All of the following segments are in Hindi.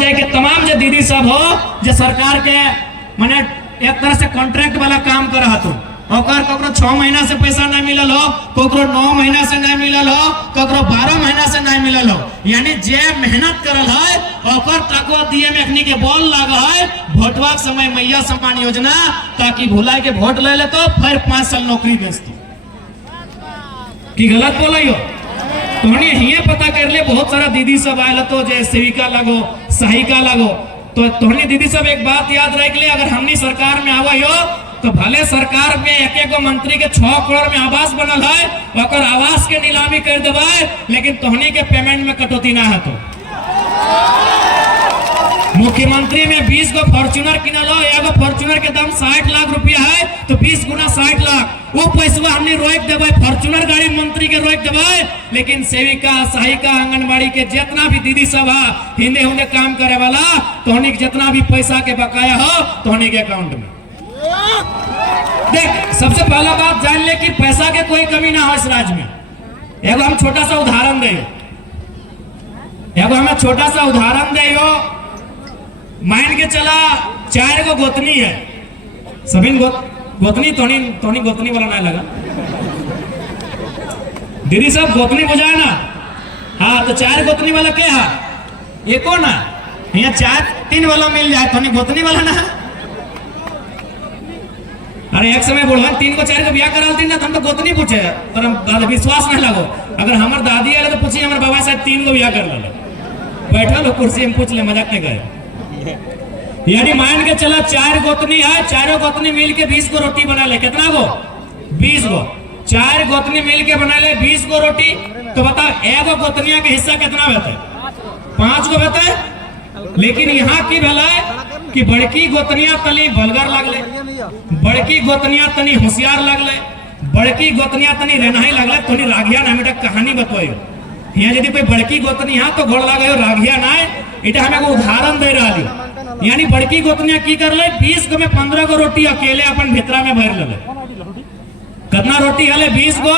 जाए कि तमाम जो दीदी सब हो जो सरकार के माने एक तरह से कॉन्ट्रैक्ट वाला काम कर रहा तू और ककरो 6 महीना से पैसा नहीं मिलल हो, ककरो 9 महीना से नहीं मिलल हो, ककरो 12 महीना से नहीं मिलल हो, यानी जे मेहनत करल है ओकर तकवा दिए में अखनी के बॉल लाग है वोटवा के समय मैया सम्मान योजना, ताकि भुलाए के वोट ले ले तो फिर 5 साल नौकरी बेचती की गलत बोलियो। तोहनी हिये पता कर ले बहुत सारा दीदी सब आयल तो जे सेविका लगो सहायिका लगो, तो तोहनी दीदी सब एक बात याद रख ले, अगर हमनी सरकार में आवा हो तो भले सरकार में एक मंत्री के 6 करोड़ में आवास बनल है और आवास के नीलामी कर देवे, लेकिन तोहनी के पेमेंट में कटौती ना है। तो मुख्यमंत्री में 20 गो फॉर्च्यूनर किनल हो, एगो फॉर्च्यूनर के दाम 60 लाख रुपया है तो 20 गुना 60 लाख वो पैसा हमने रोक देवे, फॉर्च्यूनर गाड़ी मंत्री के रोक देवे, लेकिन सेविका सहायिका आंगनबाड़ी के जितना भी दीदी सब है हिंदे हुंदे काम करे वाला तोहनी जितना भी पैसा के बकाया हो तोहनी के अकाउंट में देख। सबसे पहला बात जान ले कि पैसा के कोई कमी ना हो इस राज्य में। एगो हम छोटा सा उदाहरण दे, एगो हमें छोटा सा उदाहरण दे, मान के चला 4 गो गोतनी है, सभी गोतनी तोनी गोतनी वाला ना लगा दीदी सब गोतनी बुझाए ना, हाँ तो 4 गोतनी वाला क्या है एको ना, यहाँ 4-3 वाला मिल जाए तोनी गोतनी वाला ना। अरे एक समय बोलो 3 को 4 को ब्याह कराती ना तो हम तो गोतनी पूछे और हम विश्वास नहीं लगो, अगर हमारे दादी आए तो पूछिए हमारे बाबा शायद 3 को ब्याह कर लो, बैठा लो कुर्सी में पूछ ले, मजाक नहीं करे। यानी मान के चला 4 गोतनी है, 4 गोतनी मिल के 20 को रोटी बना ले, कितना गो 20 गो, 4 गोतनी मिल के बना ले 20 गो रोटी, तो बताओ एगो गोतनिया के हिस्सा कितना बता 5 गो बता। लेकिन यहाँ की भला कि बड़की गोतनिया तनी बलगर लगले, बड़की गोतनिया तनी होशियार लगले, बड़की गोतनिया तनी रेनाही लगले, तोनी राघिया ना बेटा कहानी बतवाइयो। यहाँ यदि कोई बड़की गोतनी है तो गोड़ लगायो राघिया ना, इटा हमें उदाहरण दे रहा। यानी बड़की गोतनिया की कर ले 20 गो में 15 गो रोटी अकेले अपन भितरा में भर ले, कितना रोटी हले 20 गो,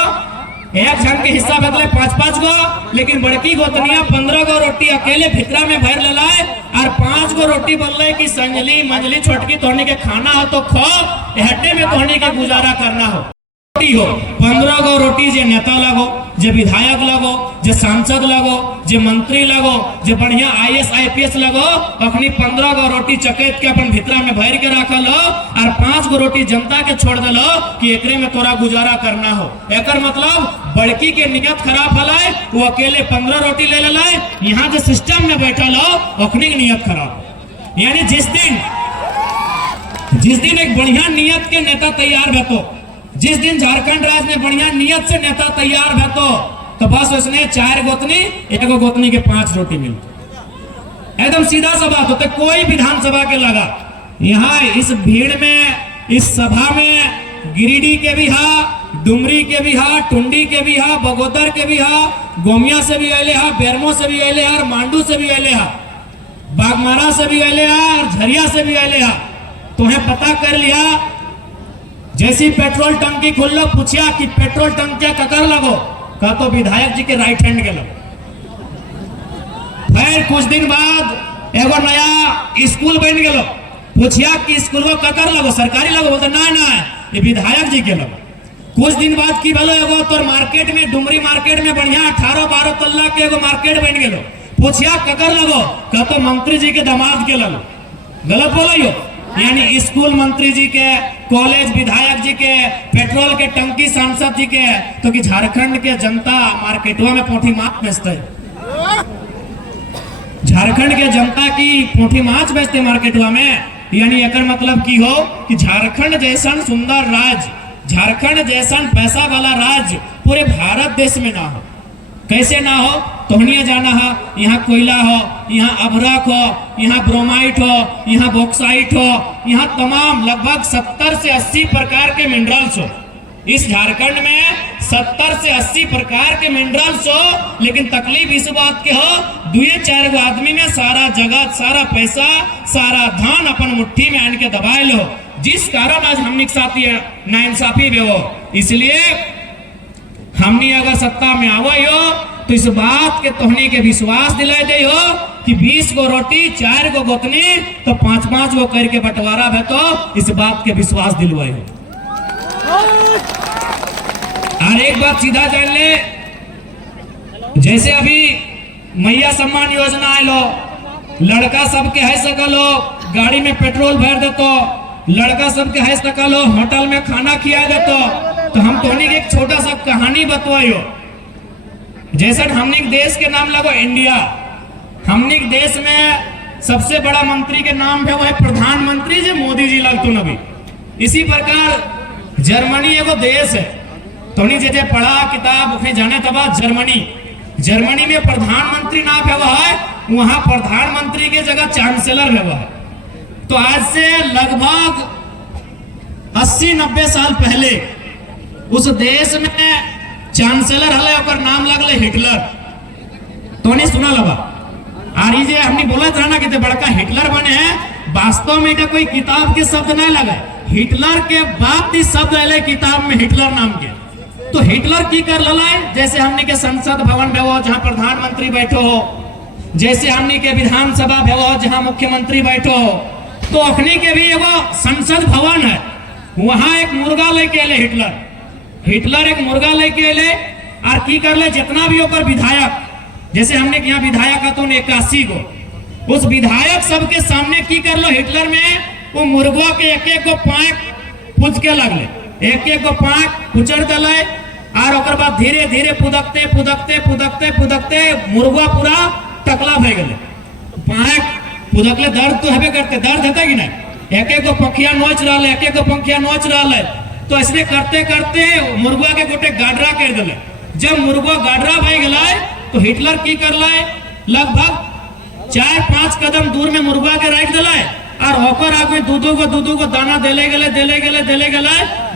एक जन के हिस्सा बदले 5-5 गो, लेकिन बड़की गोतनिया 15 गो रोटी अकेले भितरा में भर ले और 5 गो रोटी बोल कि संजली मंजली छोटकी तोहनी के खाना हो तो खो, हट्टे में तोहनी के गुजारा करना हो। हो 15 गो रोटी जे नेता लगो, जे विधायक लगो, जे सांसद लगो, जे मंत्री लगो, जे बढ़िया IAS IPS लगो, अपनी 15 गो रोटी चकेत के अपन भितरा में भर के रखल हो और 5 गो रोटी जनता के छोड़ दलो कि एकरे में तोरा गुजारा करना हो। एकर मतलब बड़की के नियत खराब हलाय, वो अकेले 15 रोटी ले लेलाय, यहाँ जो सिस्टम में बैठल हो ओखनी की नियत खराब। यानी जिस दिन एक बढ़िया नियत के नेता तैयार भेतो, जिस दिन झारखंड राज्य में बढ़िया नियत से नेता तैयार भेतो, तो बस उसने 4 गोतनी एगो गोतनी के 5 रोटी मिलती, एकदम सीधा सा बात होता। कोई विधानसभा के लगा यहाँ इस भीड़ में, इस सभा में गिरिडीह के भी हा, डुमरी के भी हा, टुंडी के भी हा, बगोदर के भी हा, गोमिया से भी अले हा, बेरमो से भी अले हा, मांडू से भी अले हा, बागमारा से भी अले हा और झरिया से भी अले हा। तुम्हें पता कर लिया जैसी पेट्रोल टंकी खुल लो, पूछिया कि पेट्रोल टंकी ककर लगो, कहा तो विधायक जी के राइट हैंड के लगो। फिर कुछ दिन बाद एगो नया स्कूल बन गया, पूछिया कि स्कूल ककर लगो, सरकारी लगो, बोलते ना ये विधायक जी के लगो। कुछ दिन बाद की भलो एगो तो मार्केट में, डुमरी मार्केट में बढ़िया 18-12 तल्ला के एगो मार्केट बन गया, पूछिया ककर लगो, कहा तो मंत्री जी के दामाद के लगो। गलत बोलो, यानी स्कूल मंत्री जी के, कॉलेज विधायक जी के, पेट्रोल के टंकी सांसद जी के, तो कि झारखंड के जनता मार्केटवा में पोठी माछ बेचते है, झारखंड के जनता की पोठी माछ बेचते मार्केटवा में। यानी एकर मतलब की हो कि झारखंड जैसा सुंदर राज्य, झारखंड जैसा पैसा वाला राज्य पूरे भारत देश में ना हो। कैसे ना हो, तोहनिया जाना है, यहाँ कोयला हो, यहाँ अभ्रक हो, यहाँ ब्रोमाइट हो, यहाँ बॉक्साइट हो, यहाँ तमाम लगभग 70 से 80 प्रकार के मिनरल्स हो। इस झारखंड में 70 से 80 प्रकार के मिनरल्स हो, लेकिन तकलीफ इस बात के हो 2-4 गो आदमी में सारा जगत, सारा पैसा, सारा धन अपन मुट्ठी में आन के दबाए लो, जिस कारण आज हमने साथी नाइंसाफी भी हो। इसलिए हमने अगर सत्ता में आवो तो इस बात के तोहनी के विश्वास दिलाए दे हो कि 20 गो रोटी 4 गो गोतनी तो 5-5 गो करके बंटवारा है, तो इस बात के विश्वास दिलवाए हो। और एक बात सीधा जान ले, जैसे अभी मैया सम्मान योजना आलो, लड़का सबके है सकलो गाड़ी में पेट्रोल भर देतो, लड़का सबके है सकलो होटल में खाना खिया देतो। तो हम तोहनी के एक छोटा सा कहानी बतवाइयो। जैसे हमने देश के नाम लगो इंडिया, हमने देश में सबसे बड़ा मंत्री के नाम है वो है प्रधानमंत्री जी मोदी जी लगतु नबी। इसी प्रकार जर्मनी एगो देश है, तोहनी जे पढ़ा किताब उसे जाने तबा जर्मनी में प्रधानमंत्री नाम है वह है, वहां प्रधानमंत्री के जगह चांसलर है वह है। तो आज से लगभग 80-90 साल पहले उस देश में चांसलर हले, और नाम लगले हिटलर। तो नहीं सुना लगा आर जे हमने बोला था ना कि बड़का हिटलर बने हैं, वास्तव में का कोई किताब के शब्द नहीं लगे, हिटलर के बाद ही शब्द आए किताब में हिटलर नाम के। तो हिटलर की कर ललाए, जैसे हमने के संसद भवन में वो जहां प्रधानमंत्री बैठो हो, जैसे हमने के विधानसभा में वो जहां मुख्यमंत्री बैठो हो, तो अखनी के भी एगो संसद भवन है, वहां एक मुर्गा लेके अले हिटलर एक मुर्गा लेके अले और की कर ले जितना भी होकर विधायक, जैसे हमने यहाँ विधायक तो 81 गो, उस विधायक सबके सामने की कर लो हिटलर में वो मुर्गा के एक गो पाँख पूछ के लगले, एक गो पाँख कुचर दले, और ओकर बाद धीरे धीरे पुदकते पुदकते पुदकते पुदकते मुर्गा पूरा टकला भे गले। पाँख पुदकले दर्द तो हेबे करते, दर्द हेता कि नहीं, एक गो पंखिया नोच रहा है, एक गो पंखिया नोच रहा है। तो इसलिए करते करते मुर्गा के गोटे गाडरा कर दिले। जब मुर्गा गाडरा भे गलाय तो हिटलर की कर लाए, लगभग 4-5 कदम दूर में मुर्गा के रख दिलाय, और होकर आगे दूधो को दाना देले गले,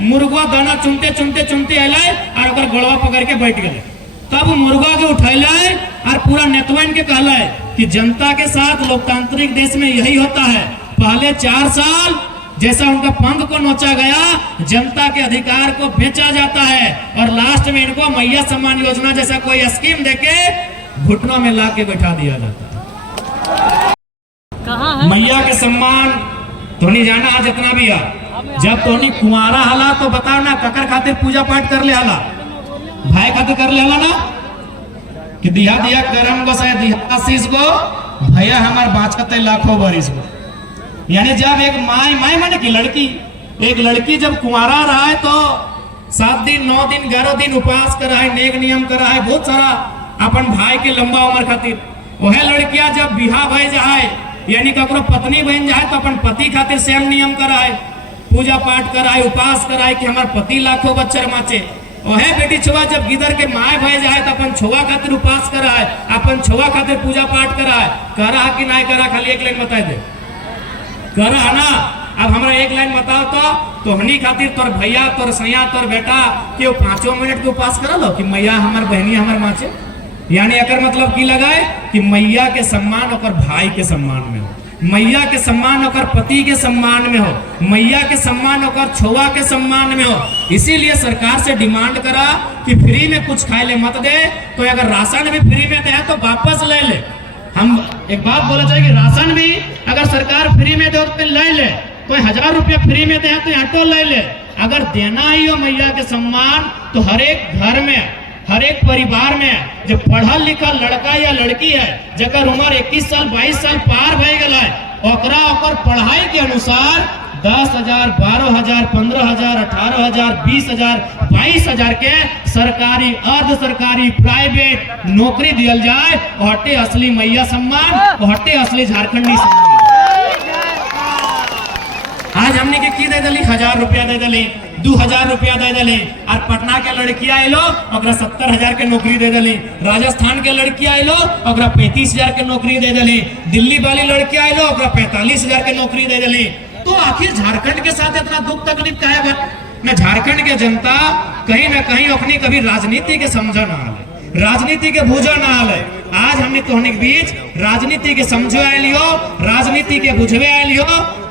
मुर्गा दाना चुनते चुनते चुनते अलाय और ओकर गड़वा पकड़ के बैठ गए। तब मुर्गा के उठैलाय और पूरा नेतवन के कहलाय कि जनता के साथ लोकतांत्रिक देश में यही होता है, पहले 4 साल जैसा उनका पंख को नोचा गया, जनता के अधिकार को बेचा जाता है, और लास्ट में इनको मैया सम्मान योजना जैसा कोई स्कीम देके घुटनों में ला के बैठा दिया जाता है। मैया के सम्मान तोनी जाना आज जितना भी है, जब तोनी कुंवारा हला तो बताओ ना ककर खातिर पूजा पाठ कर ले हला, भाई खातिर कर ले हला ना कि दिया करम गो से दिया आशीष गो भैया हमार बाचते लाखों बरिस गो। यानी जब एक माई माने की एक लड़की जब कुंवारा रहा है तो 7 दिन 9 दिन 11 दिन उपवास करा है, नेक नियम करा है, बहुत सारा अपन भाई के लंबा उम्र खातिर। वह लड़कियां जब बिहा भय जाए यानी ककरो पत्नी बन जाए तो अपन पति खातिर सेम नियम करा है, पूजा पाठ करा है, उपवास करा है कि हमार पति लाखों बच्चर माचे। वह बेटी छुआ जब गिदर के माए भय जाए तो अपन छुआ खातिर उपवास करा है, अपन छुआ खातिर पूजा पाठ करा है। करा कि नहीं करा, खाली एक लाइन बता दे, करा है ना। अब हमरा एक लाइन बताओ तो हनी खातिर तोर भैया तोर सैया तोर बेटा कि 5 मिनट के उपवास करा लो कि मैया हमार बहनी हमार माचे। यानी अगर मतलब की लगाए कि मैया के सम्मान और भाई के सम्मान में हो, मैया के सम्मान और पति के सम्मान में हो, मैया के सम्मान और छुआ के सम्मान में हो। इसीलिए सरकार से डिमांड करा कि फ्री में कुछ खाए ले मत दे, तो अगर राशन भी फ्री में दे तो वापस ले ले। हम एक बात बोला चाहिए कि राशन भी अगर सरकार फ्री में दे तो ले ले, कोई 1000 रुपया फ्री में दे तो ऑटो ले ले। अगर देना ही हो मैया के सम्मान तो हर एक घर में हर एक परिवार में जो पढ़ल लिखल लड़का या लड़की है जकर उम्र 21 साल 22 साल पार भय गया है, ओकरा ओकर पढ़ाई के अनुसार 10,000 12,000 15,000 18,000 20,000 22,000 के सरकारी अर्ध सरकारी प्राइवेट नौकरी दियल जाए। हटे असली मैया सम्मान, हटे असली झारखंडी सम्मान। आज हमने के की दे दली 1000 रुपया दे दली, 2000 रुपया दे दली, और पटना के लड़कियां आइलो ओकरा 70,000 के नौकरी दे दली, राजस्थान के लड़कियां आइलो ओकरा 35,000 के नौकरी दे दली, दिल्ली वाली लड़कियां आइलो ओकरा 45,000 के नौकरी दे दली। तो आखिर झारखंड के साथ इतना दुख तकलीफ काहे बा? न झारखंड के जनता कहीं ना कहीं अपनी कभी राजनीति के समझा ना आले, राजनीति के बुझा ना आले। आज हमने तोहनी के बीच राजनीति के समझे आलियो, राजनीति के बुझवे आलियो,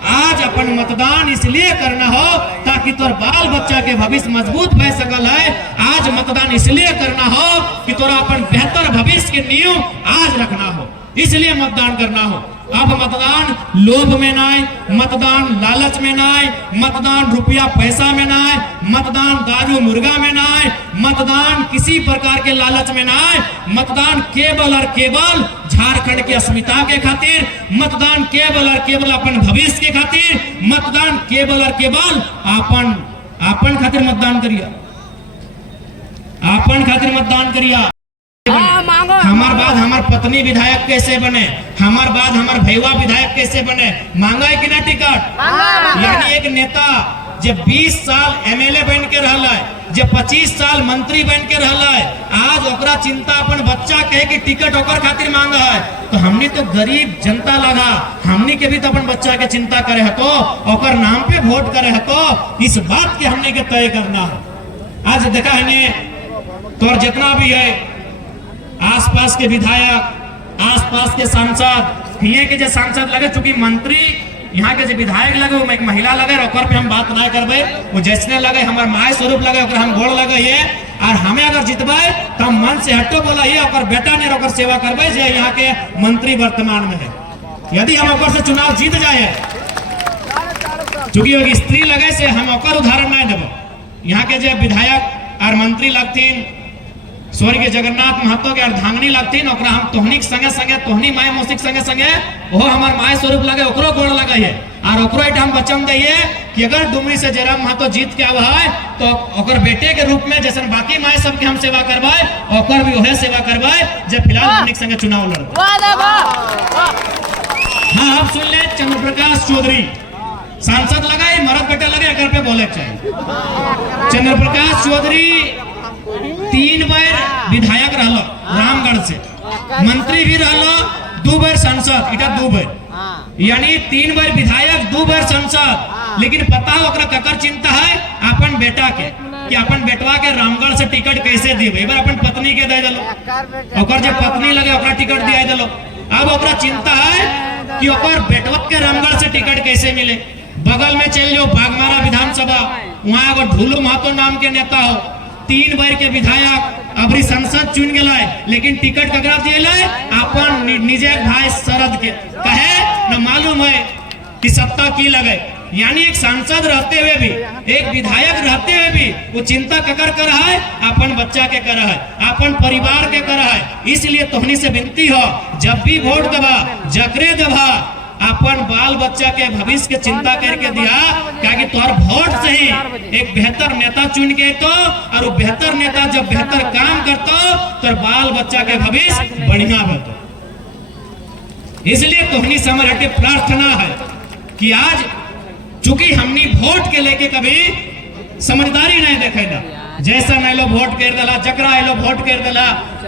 आज अपन मतदान इसलिए करना हो ताकि तोर बाल बच्चा के भविष्य मजबूत भय सकल है। आज मतदान इसलिए करना हो कि तोरा अपन बेहतर भविष्य के नींव आज रखना हो, इसलिए मतदान करना हो। अब मतदान लोभ में नाय, मतदान लालच में नाय, मतदान रुपया पैसा में नाय, मतदान दारू मुर्गा में नाय, मतदान किसी प्रकार के लालच में नाय। मतदान केवल और केवल झारखंड की अस्मिता के खातिर, मतदान केवल और केवल अपन भविष्य के खातिर, मतदान केवल और केवल अपन खातिर मतदान करिया, अपन खातिर मतदान करिया। हमार बाद हमार पत्नी विधायक कैसे बने, हमार बाद हमार भैया विधायक कैसे बने, मांगा है कि ना टिकट। यानी एक नेता जब 20 साल एमएलए बन के रहला है, जब 25 साल मंत्री बन के रहला है, आज ओकरा चिंता अपन बच्चा कहे कि टिकट ओकर खातिर मांगा है, तो हमनी तो गरीब जनता लगा, हमनी के भी तो अपन बच्चा के चिंता करे हतो, ओकर नाम पे वोट करे हतो। इस बात के हमने के तय करना है। आज देखा है तो जितना भी है आसपास के विधायक, आसपास के सांसद, यहाँ के जो सांसद लगे, चूंकि मंत्री यहाँ के जो विधायक लगे वो एक महिला लगे, और पे हम बात ना करबे, वो जैसने लगे हमारे माय स्वरूप लगे और हम गोड़ लगे ये, और हमें अगर जितबे तो हम मन से हटो बोला ये और बेटा ने और सेवा करबे जो यहाँ के मंत्री वर्तमान में है। यदि हम ओकर से चुनाव जीत जाए, चूंकि स्त्री लगे से हम ओकर उदाहरण नहीं देव, यहाँ के जो विधायक और मंत्री लगतीन स्वर्गीय जगन्नाथ महतो के अर्धांगनी लगतीन, ओकरा हम तोहनी के संगे संगे, तोहनी माय मौसी के संगे संगे वो हमार माय स्वरूप लगे ओकरो गोड़ लगे है, और ओकरो एक हम वचन दिए कि अगर डुमरी से जयराम महतो जीत के आवा है तो ओकर बेटे के रूप में जैसे बाकी माय सबके हम सेवा करवाए, ओकर भी वह सेवा करवाए जब फिलहाल हमनी के संगे चुनाव लड़ते। हाँ, अब सुन ले, चंद्रप्रकाश चौधरी सांसद लगा, मरद बेटा लगे, अगर पे बोले चाहिए। चंद्रप्रकाश चौधरी 3 बार विधायक रहलो रामगढ़ से, मंत्री भी रहलो, 2 बार सांसद, इटा 2 बार, यानी 3 बार विधायक, 2 बार सांसद। लेकिन पता हो ओकरा ककर चिंता है अपन बेटा के, कि अपन बेटवा के रामगढ़ से टिकट कैसे दिए, एक बार अपन पत्नी के दे दलो, ओकर जब पत्नी लगे ओकरा टिकट दिया दलो। अब ओकरा चिंता है कि ओकर बेटवा के रामगढ़ से टिकट कैसे मिले। बगल में चल जाओ बागमारा विधानसभा, वहां एगो ढुलू महतो नाम के नेता हो, 3 बार के विधायक, अबरी संसद चुन गए, लेकिन टिकट ककरा दिए अपन निजे भाई शरद के, कहे न मालूम है कि सत्ता की लगे। यानी एक सांसद रहते हुए भी, एक विधायक रहते हुए भी वो चिंता ककर कर रहा है, अपन बच्चा के कर रहा है, अपन परिवार के कर रहा है। इसलिए तोहनी से विनती हो, जब भी वोट दबा, जकरे दबा, अपन बाल बच्चा के भविष्य के चिंता करके दिया, क्योंकि तोहर वोट से ही एक बेहतर नेता चुन के तो, और वो बेहतर नेता जब बेहतर काम करतो तो बाल बच्चा के भविष्य बढ़िया होतो। इसलिए तोहनी से हमारे प्रार्थना है कि आज चूंकि हमनी वोट के लेके कभी समझदारी नहीं देखेला, जैसा नहीं लो वोट कर दिला, जकरा लो वोट कर दिला,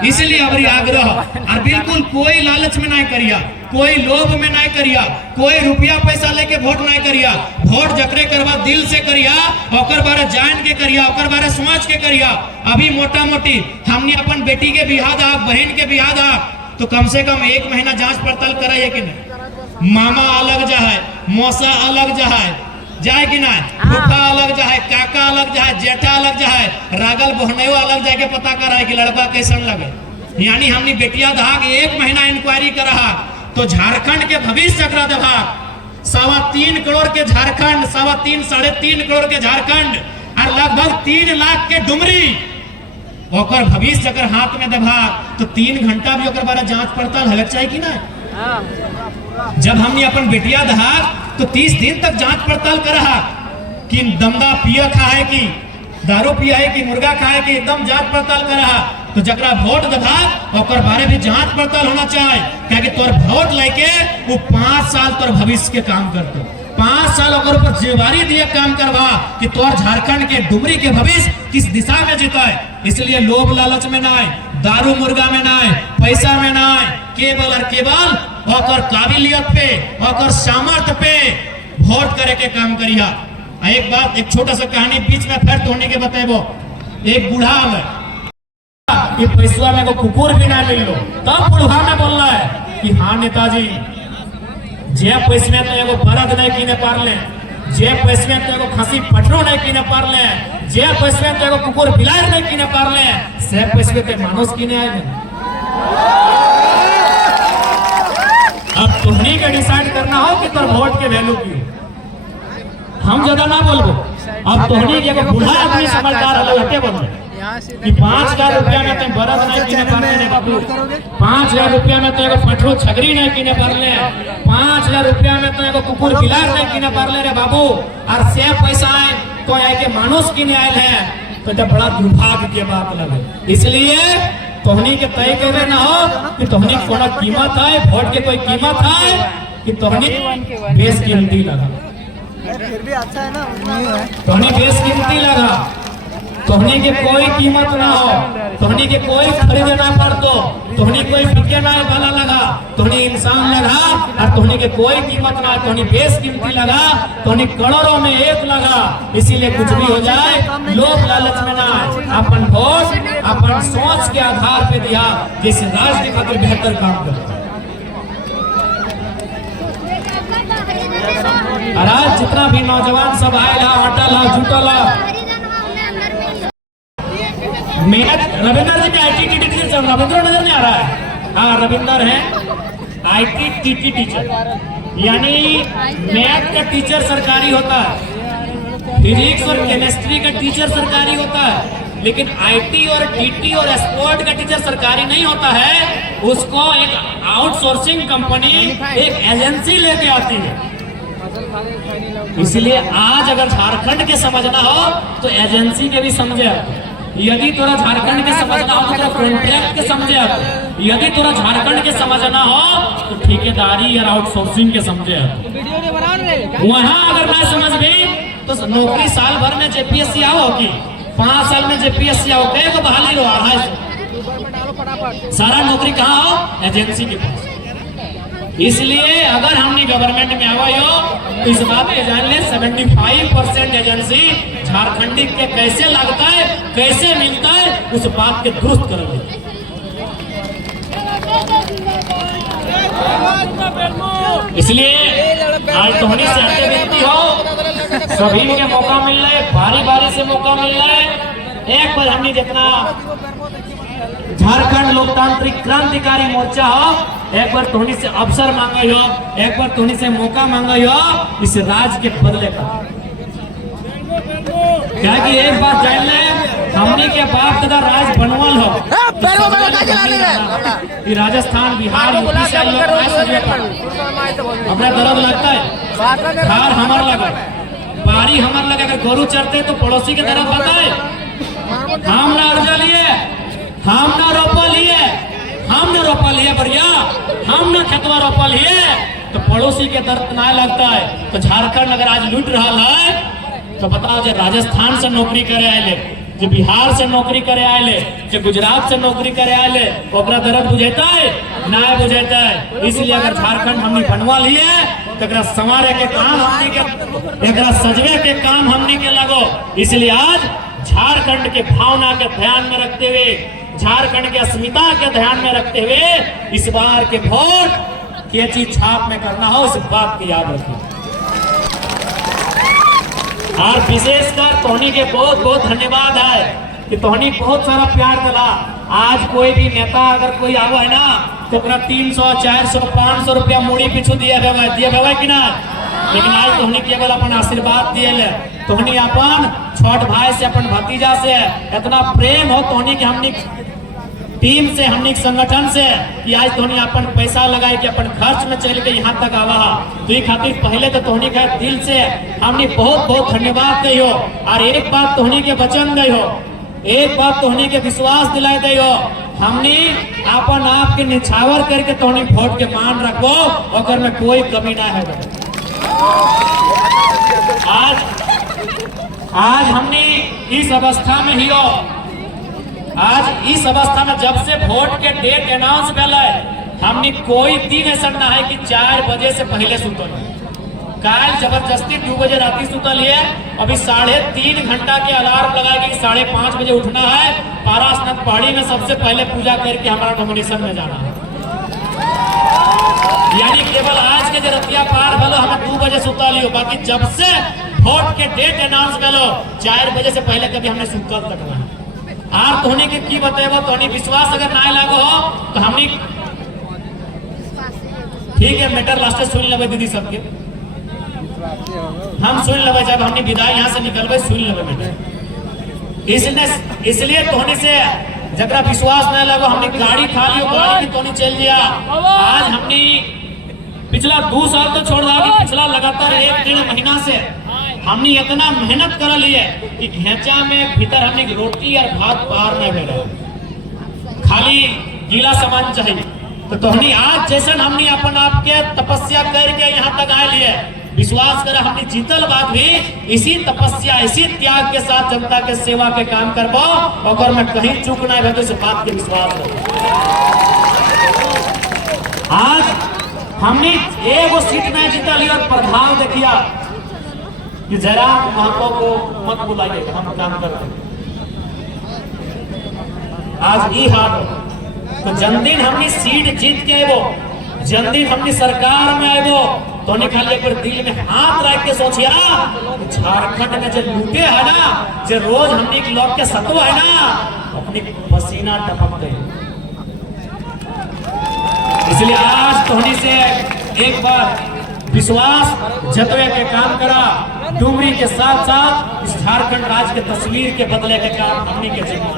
इसलिए हमारी आग्रह, और बिल्कुल कोई लालच में नहीं करिया, कोई लोभ में नहीं करिया, कोई रुपया पैसा लेके वोट नहीं करिया। वोट जकरे करवा दिल से करिया, ओकर बारे जान के करिया, ओकर बारे सोच के करिया। अभी मोटा मोटी हमने अपन बेटी के बियाह दा, बहन के बियाह दा, तो कम से कम 1 महीना जांच पड़ताल कराइए कि नहीं। मामा अलग जाए, मौसा अलग जाए कि ना, फूफा अलग जाए, काका अलग जाए, जेठा अलग जाए, रागल बहनों अलग जाके पता करा कि लड़का कैसन लगे। यानी हमने बेटिया दहा 1 महीना इंक्वायरी करा, तो झारखंड के भविष्य चक्रा दबा 3.25 करोड़ के झारखंड, 3.5-3.5 करोड़ के झारखंड, और लगभग 3 लाख के डुमरी, ओकर भविष्य अगर हाथ में दबा तो 3 घंटा भी ओकर बारे जांच पड़ताल हलक चाहिए कि ना। जब हमने अपन बेटिया दहा तो 30 दिन तक जांच पड़ताल करा कि दमदा पिया खा है कि दारू पिया है कि मुर्गा खा है कि एकदम जांच पड़ताल करा। तो जकरा वोट दबा ओकर बारे भी जांच पड़ताल होना चाहिए, क्योंकि तोर वोट लेके वो 5 साल तोर भविष्य के काम करते, 5 साल अगर ऊपर जिम्मेवारी दिए काम करवा कि तोर झारखंड के डुमरी के भविष्य किस दिशा में जीता है। इसलिए लोभ लालच में ना आए, दारू मुर्गा में ना आए, पैसा में ना आए, केवल और केवल ओकर काबिलियत पे, ओकर सामर्थ्य पे वोट करे के काम करिया। एक बात, एक छोटा सा कहानी बीच में फिर तोड़ने के बताएबो। एक बूढ़ा है, ये पैसा में को कुकुर भी ना ले लो, तब बूढ़ा में बोल रहा है कि हाँ नेताजी, जे पैसे में तो एगो बरद नहीं किने पारले, जे पैसे में तो एगो खसी पटरो नहीं किने पारले, जे पैसे में तो एगो कुकुर बिलार नहीं किने पारले, से पैसे में तो मानुष किने आए। अब तुम्हें के डिसाइड करना हो कि तोर वोट के वैल्यू की। हम ज्यादा ना बोलबो। अब तोहनी के बूढ़ा आदमी समझदार अलग हटे बोल कि 5,000 रुपया में तो बरद नहीं किने पारले बाबू, 5,000 रुपया में तो एगो पटरो छगरी नहीं किने पारले, 5,000 रुपया में तो एगो कुकुर बिलार नहीं किने पारले रे बाबू। और से पैसा आए तो आए के मानुष किने आयल है तो जब बड़ा दुर्भाग्य के बात लगे। इसलिए तोहनी के तय करे ना हो कि तोहनी कोनो कीमत है, वोट के कोई कीमत है कि तोहनी बेस कीमती लगा, फिर भी अच्छा है ना, तोहनी बेस कीमती लगा, तोहनी के कोई कीमत ना हो, तोहनी के कोई खरीदे ना पड़तो, तोहनी कोई बिके ना वाला लगा, तोहनी इंसान लगा और तोहनी के कोई कीमत ना, तोहनी बेस कीमती लगा, तोहनी करोड़ों में एक लगा। इसीलिए कुछ भी हो जाए लोग लालच में ना, अपन वोट अपन सोच के आधार पे दिया जिस राष्ट्र के खातिर बेहतर काम करे। और आज जितना भी नौजवान सब आएगा हटला जुटला, रविंदर जी के ITT टीचर, रविंद्र नजर नहीं आ रहा है? हाँ रविंदर है ITT टीचर, यानी मैथ का टीचर सरकारी होता है, फिजिक्स और केमिस्ट्री का टीचर सरकारी होता है, लेकिन IT और TT और स्पोर्ट का टीचर सरकारी नहीं होता है। उसको एक आउटसोर्सिंग कंपनी एक एजेंसी लेके आती है। इसलिए आज अगर झारखंड के समझना हो तो एजेंसी के भी समझे, यदि तोरा झारखंड के समझना हो तो कॉन्ट्रैक्ट के समझे, यदि तोरा झारखंड के समझना हो तो ठेकेदारी और आउटसोर्सिंग के समझे। वहां अगर ना समझ भी तो नौकरी साल भर में JPSC आओ कि 5 साल में JPSC आओ, कई को बहाली लो 250, सारा नौकरी कहाँ हो? एजेंसी के पास। इसलिए अगर हमने गवर्नमेंट में आवा हो तो इस बात के जान ले 75% एजेंसी झारखंडी के कैसे लगता है, कैसे मिलता है, उस बात के दुरुस्त कर ले। इसलिए आज तोहनी से आगे विनती हो, सभी के मौका मिल रहा है, बारी बारी से मौका मिल रहा है। एक बार हमने जितना झारखंड लोकतांत्रिक क्रांतिकारी मोर्चा हो, एक बार तोहनी से अवसर मांगे हो, एक बार तोहनी से मौका मांगे हो इस राज के बदले का। क्या कि एक बात जान ले, हमने के बाप दादा राज बनवल हो, राजस्थान बिहार यूपी से अपना दर्द लगता है, खार हमार लगा, बारी हमार लगा, अगर गोरू चढ़ते तो पड़ोसी के दर्द बताए। हम ना अर्जा लिए, हम ना रोपा लिए, हम ना रोपा लिए बढ़िया, हम ना खेतवा रोपा लिए तो पड़ोसी के दर्द ना लगता है। तो झारखंड अगर आज लूट रहा है तो बताओ, जो राजस्थान से नौकरी करे आए, जो बिहार से नौकरी करे आए, जो गुजरात से नौकरी करे आए, ओकरा दर्द बुझेता है ना बुझेता है। इसलिए अगर झारखंड हमने बनवा लिए तो संवारे के काम हमने के, सजवे के काम हमने के लगो। इसलिए आज झारखंड के भावना के ध्यान में रखते हुए, झारखंड के अस्मिता के ध्यान में रखते हुए इस बार के वोट क्या चीज छाप में करना हो, इस बात की याद रखिए। और विशेषकर तोहनी के बहुत बहुत धन्यवाद है कि तोहनी बहुत सारा प्यार दिला। आज कोई भी नेता अगर कोई आवा है ना तो 300, 400, 500 रुपया मूड़ी पीछू दिए भेवे कि ना, लेकिन आज तोहनी केवल अपन आशीर्वाद दिए ले, तोहनी अपन छोट भाई से, अपन भतीजा से इतना प्रेम हो तोहनी के हमनी टीम से, हमनी संगठन से, कि आज तोहनी अपन पैसा लगाए कि अपन खर्च में चल के यहाँ तक आवा। तो ये खातिर पहले तो तोहनी का दिल से हमनी बहुत बहुत धन्यवाद दे हो। और एक बात तोहनी के वचन दे हो, एक बात तोहनी के विश्वास दिलाए दे हो, हमनी अपन आप के निछावर करके तोहनी वोट के मान रखो, अगर में कोई कमी ना है। आज हमने इस अवस्था में ही हो, आज इस अवस्था में जब से वोट के डेट अनाउंस भेला है, हमने कोई दिन ऐसा ना है कि 4 बजे से पहले सुतल। काल जबरदस्ती 2 बजे राती सुतल है, अभी 3.5 घंटा के अलार्म लगाएगी, 5:30 बजे उठना है, पारासनाथ पहाड़ी में सबसे पहले पूजा करके हमारा नॉमिनेशन में जाना है। यानी केवल आज के जो रतिया पार भलो हमें 2 बजे सुता लियो, बाकी जब से वोट के डेट अनाउंस करो 4 बजे से पहले कभी हमने सुतल तक नहीं। आर तोहनी के की बतेबो, तोहनी विश्वास अगर ना लागो हो तो हमनी ठीक है मैटर लास्ट सुन लेबे दीदी सबके, हम सुन लेबे जब हमनी विदाई यहाँ से निकलबे सुन लेबे मैटर। इसलिए तोहनी से जरा विश्वास नहीं लगो हमने गाड़ी खा लियो, गाड़ी में तोहनी चल दिया। आज हमनी पिछला 2 साल तो छोड़ दा, पिछला लगातार 1-1.5 महीना से हमने इतना मेहनत कर लिए कि घेचा में भीतर हमने रोटी और भात पार नहीं भेड़ा, खाली गीला सामान चाहिए। तो तोहनी आज जैसन हमने अपन आप के तपस्या करके यहाँ तक आए लिए, विश्वास कर हमने जीतल बात भी इसी तपस्या इसी त्याग के साथ जनता के सेवा के काम करबो, अगर मैं कहीं चूक नहीं भेटो से बात के विश्वास रखो। आज हमने एगो सीट नहीं जीता लिया और प्रधान देखिया कि जरा महतो को मत बुलाइए, हम काम करते आज ई हाथ। तो जन्मदिन हमने सीट जीत के आएबो, जन्मदिन हमने सरकार में आएबो, तो निकाल पर दिल में हाथ रख के सोचिया झारखंड में जो लूटे है ना, जो रोज हमने लोग के सतो है ना, अपनी पसीना टपक गए। इसलिए आज तोहनी से एक बार विश्वास जतवे के काम करा, डुमरी के साथ साथ इस झारखंड राज्य के तस्वीर के बदले के काम हमनी के जिम्मा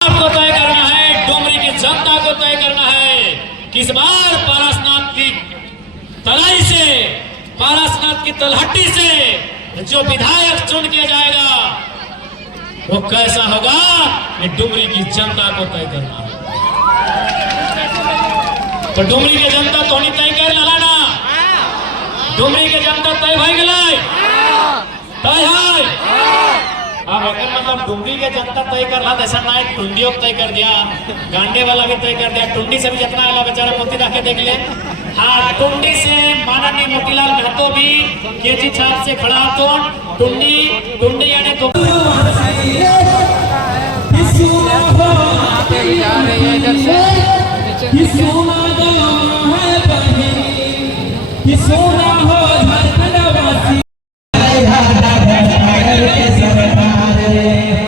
आपको तय करना है, डुमरी की जनता को तय करना है कि इस बार पारसनाथ की तराई से, पारसनाथ की तलहटी से जो विधायक चुन किया जाएगा वो कैसा होगा, ये डुमरी की जनता को तय करना है। तो डुमरी के जनता तो नहीं तय कर लाना, डुमरी के जनता तय भाई गलाई तय है। अब अगर मतलब डुमरी के जनता तय कर ला, ऐसा ना है टुंडियों तय कर दिया, गांडे वाला भी तय कर दिया, टुंडी से भी जितना आला बेचारा मोती रखे देख ले। हाँ, टुंडी से माननीय मोतीलाल महतो भी केजी छाप से खड़ा तो टुंडी यानी तो सोना हो